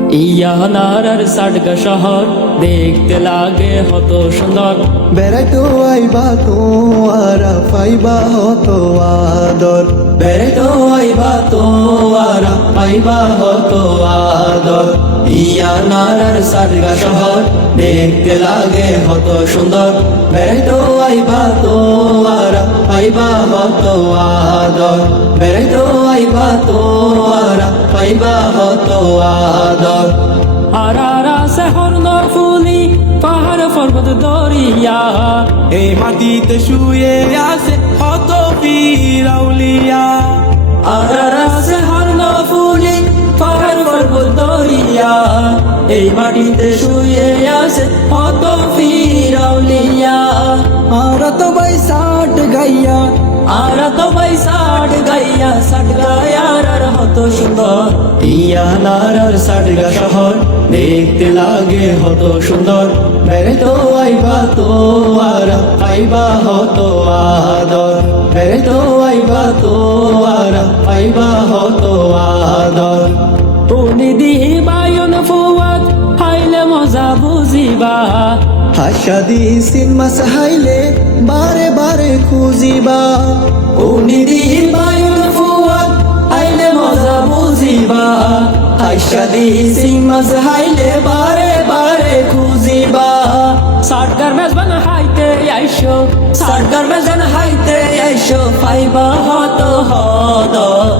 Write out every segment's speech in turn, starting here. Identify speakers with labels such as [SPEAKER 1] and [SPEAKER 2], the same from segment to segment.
[SPEAKER 1] ইয়ানার সাডগা শহর দেখতে লাগে হত সুন্দর।
[SPEAKER 2] বেড়াইতো আইবা তোয়ারা পাইবা হত আদর,
[SPEAKER 1] বেড়াইতো আইবা তোয়ারা পাইবা হত আদর। ইয়ানার সাডগা শহর দেখতে লাগে হত সুন্দর। বেড়াইতো আইবা তোয়ারা পাইবা হত আদর, বেড়াইতো আইবা তোয়ারা পাইবা হত আদর। আরারা শহর নরফুলি পাহাড় পর্বত দরিয়া,
[SPEAKER 2] এই মাটিতে শুয়ে আছে হত পীর আউলিয়া।
[SPEAKER 1] আরারা শহর নরফুলি পাহাড় পর্বত দরিয়া, এই মাটিতে শুয়ে আছে হত পীর আউলিয়া।
[SPEAKER 2] আমরা তো ভাই ষাট গাইয়া,
[SPEAKER 1] আরা তো ভাই ষাট গাইয়া, ষাট গায়ার হত সুন্দর। ইয়ানার সাডগা শহর দেখতে লাগে হত সুন্দর। বেড়াইতো আইবা তোয়ারা পাইবা হত আদর, বেড়াইতো আইবা তোয়ারা পাইবা হত আদর। উনি দিহি বায়ন ফুয়াত হাইলে মজা বুঝিবা,
[SPEAKER 2] হাসা দিছিন মাস হাইলে বারে বারে খুঁজিবা।
[SPEAKER 1] উনি দিহি বায়ন ফুয়াত হাইলে মজা বুঝিবা, হাইসা দিছি মাছ হাইলে বারে বারে খুঁজিবা। সাটগার মেজবান হাইতে আইসো, সাটগার মেজান হাইতে আইসো, পাইবা হত হদ।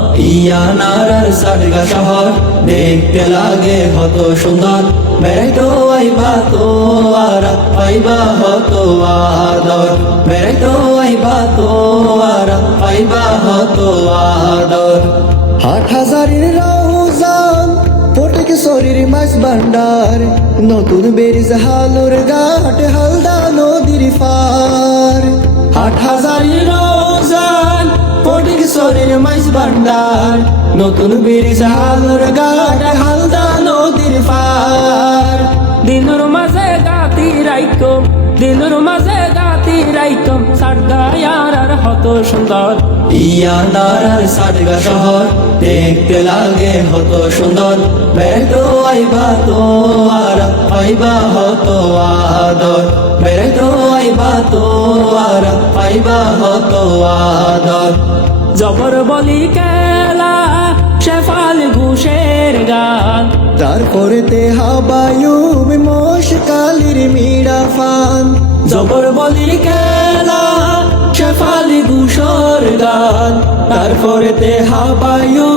[SPEAKER 1] ইয়ানার সাডগা শহর দেখতে লাগে হত সুন্দর। বেড়াইতো আইবা তোয়ারা পাইবা হত আদর, বেড়াইতো আইবা তোয়ারা পাইবা হত আদর।
[SPEAKER 2] হাট হাজারের রাউজান ফটিক শরীর মাছ ভান্ডার, নতুন বেরিজ হালুর ঘাট হালদা নদীর পার।
[SPEAKER 1] হাট হাজারি রোজান ফটিক শরীর মাইজ ভান্ডার, নতুন ব্রিজ হালুর ঘাট হালদা নদীর পার। দিনুর মাঝে গাতি রাইকম, দিনুর মাঝে গাতি রাইকম, সাডগা ইয়ার হত সুন্দর। ইয়ানার সাডগা শহর দেখতে লাগে হত সুন্দর। বেড়াইতো আইবা তোয়ারা পাইবা হত আদর, বেড়াইতো আইবা তোয়ারা পাইবা হত আদর। জবর বলি কেলা শেফাল ঘুষের গান,
[SPEAKER 2] তারপরে তে হাবায়ুব মশকালির মিড়া ফান।
[SPEAKER 1] জবর বলি কেলা শেফালি ঘুষর গান, তারপরে তে হাবায়ু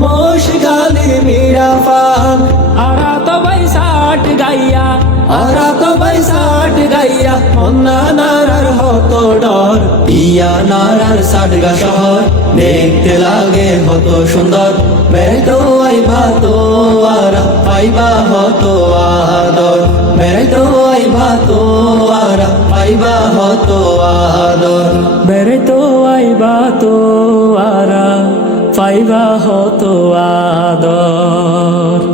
[SPEAKER 1] মশগালি মিরা ফান। আরা তো ভাই ষাট গাইয়া, আরা তো ভাই ষাট গাইয়া, মন্না নারার হত ডর। ইয়ানার সাডগা শহর দেখতে লাগে হত সুন্দর। বেড়াইতো আইবা তোয়ারা পাইবা হত আদর, বেড়াইতো আইবা তোয়ারা পাইবা হত আদর, বেড়াইতো আইবা তোয়ারা পাইবা হত আদর।